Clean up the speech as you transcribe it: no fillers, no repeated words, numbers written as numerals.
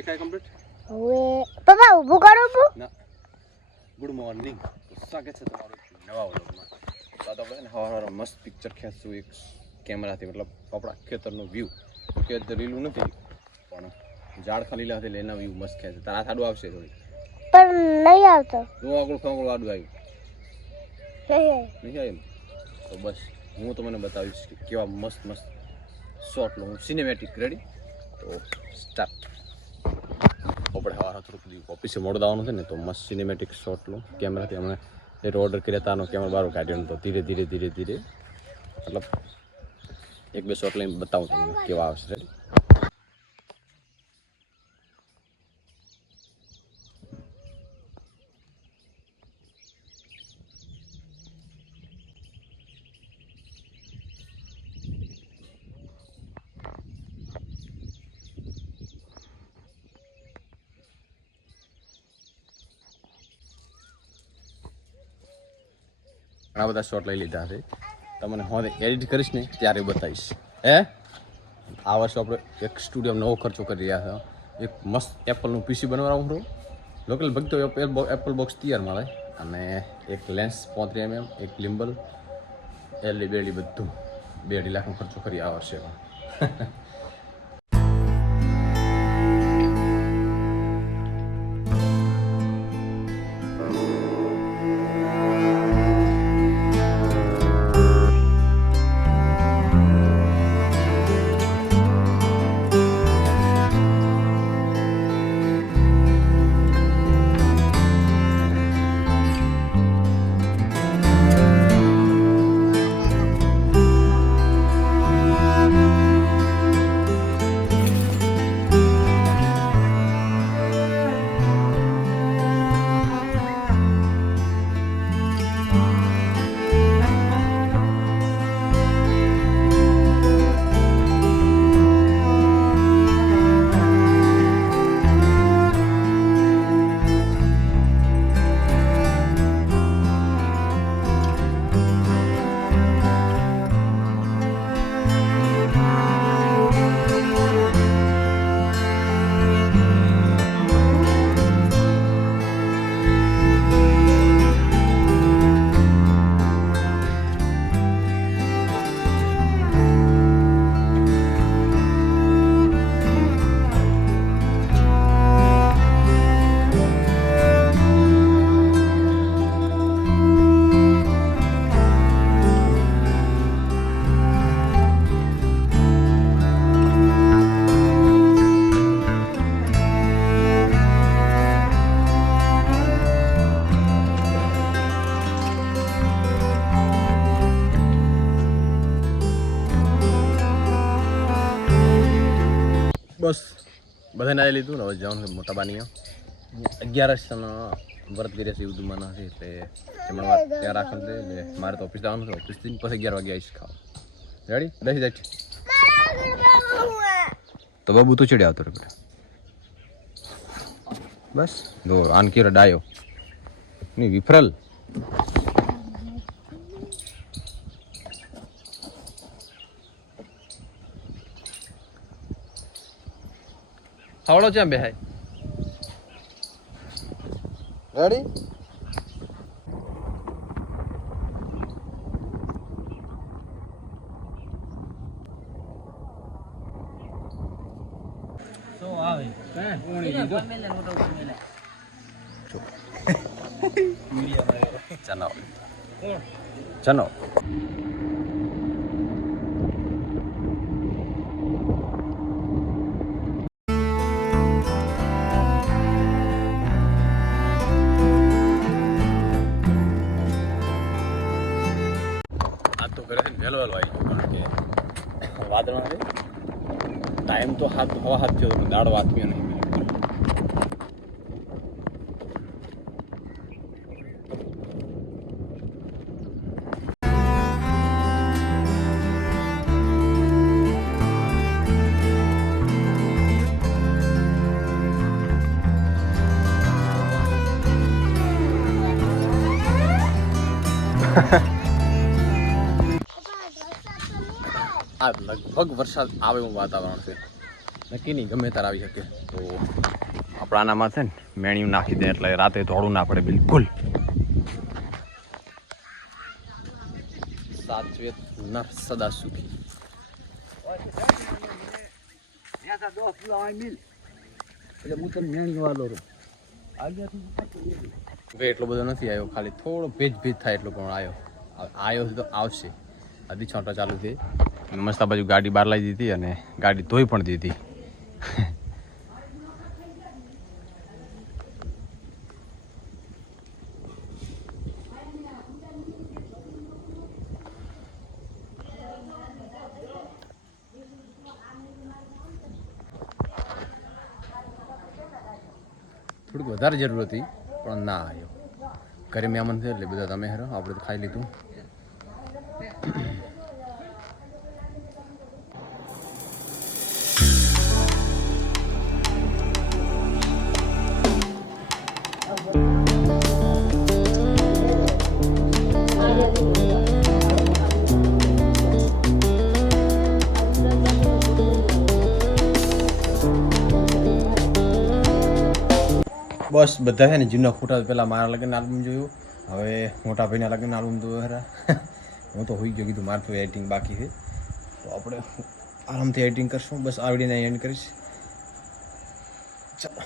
દેખાય કમ્પ્લીટ? હવે પપ્પા ઊભું કરો ના. Good morning. સ્વાગત છે તમારું નવા વ્લોગમાં. તો આપણે હવારે મસ્ત પિક્ચર ખેંચશું એક કેમેરાથી, મતલબ આપણા ખેતરનો વ્યૂ. કે લીલું નથી પણ ઝાડ ખાલી લીલા હતી એટલે એના વ્યૂ મસ્ત ખેંચે. તારા સાડું આવશે થોડી પણ નહીં આવતો. હું આગળ ફાંગળ વાડું આવ્યું નહીં આવ્યું તો બસ હું તમને બતાવીશ કે કેવા મસ્ત મસ્ત શોટ લઉં સિનેમેટિક. રેડી? તો સ્ટાર્ટ. આપણે સવારે થોડુંક ઓફિસે મોડું આવવાનું છે ને તો મસ્ત સિનેમેટિક શોટ લઉં કેમેરાથી. હમણાં એ ઓર્ડર કર્યા તાનો કેમેરા બહાર કાઢ્યો તો ધીરે ધીરે ધીરે ધીરે મતલબ એક બે શોટ લઈને બતાવું તમને કેવા આવશે. રેડી? ઘણા બધા શોટ લઈ લીધા છે. તમને હું એડિટ કરીશ ને ત્યારે બતાવીશ. આ વર્ષે આપણે એક સ્ટુડિયો નવો ખર્ચો કરી રહ્યા છે. એક મસ્ત એપલનું પીસી બનાવવાનું છું. લોકલ ભગતો એપલ બોક્સ તૈયાર મળે અને એક લેન્સ 35 mm, એક લિમ્બલ, એલડી બેડી બધું 2.5 લાખનો ખર્ચો કરી આ વર્ષે. બસ બધાને આવી લીધું ને હવે જવાનું છે મોટા બાની 11 વ્રત કર્યા છે એવું મને છે એટલે જમણવાર ત્યાં રાખવાનું છે. એટલે મારે તો ઓફિસ જવાનું છે. ઓફિસથી પછી 11 વાગે આવીશ ખાવા. રેડી? બેસી જાય તો બાબુ તું ચડી આવતો રે બેટા. બસ દો આનકી ડાયો નહીં વિફરલ. આવડો ક્યાં બેહાય? રેડી? સો આવે હે ઓણી દીધો ચનો ચનો વહેલો વહેલો આવી ગયો કારણ કે વાદળા છે. ટાઈમ તો હવા 7 થયો હતો, દાડો વાતમ્યો નહીં. આ લગભગ વરસાદ આવે એવું વાતાવરણ છે. નક્કી નહીં, ગમે ત્યારે આવી શકે. તો આપણા આનામાં છે ને મેણિયું નાખી દે એટલે રાતે ધોળું ના પડે બિલકુલ. સાચવેત નર સદા સુખી. એટલો બધો નથી આવ્યો, ખાલી થોડો ભેજ થાય એટલો પણ આવ્યો તો આવશે. હજી છોટા ચાલુ છે. મસ્ત બાજુ ગાડી બહાર લાવી દીધી અને ગાડી ધોઈ પણ દીધી. થોડીક વધારે જરૂર હતી પણ ના આવ્યો. ઘરે મહેમાન છે એટલે બધા તમે હેરો, આપણે તો ખાઈ લીધું. બસ બધા છે ને જૂના ફોટા પહેલાં મારા લગ્ન આલ્બમ જોયું, હવે મોટા ભાઈના લગ્ન આલ્બમ જોયો ખરા. હું તો હોઈ ગયો, કીધું મારે તો એડિટિંગ બાકી છે, તો આપણે આરામથી એડિટિંગ કરશું. બસ આ વિડીયોને એન્ડ કરીશ. ચાલો.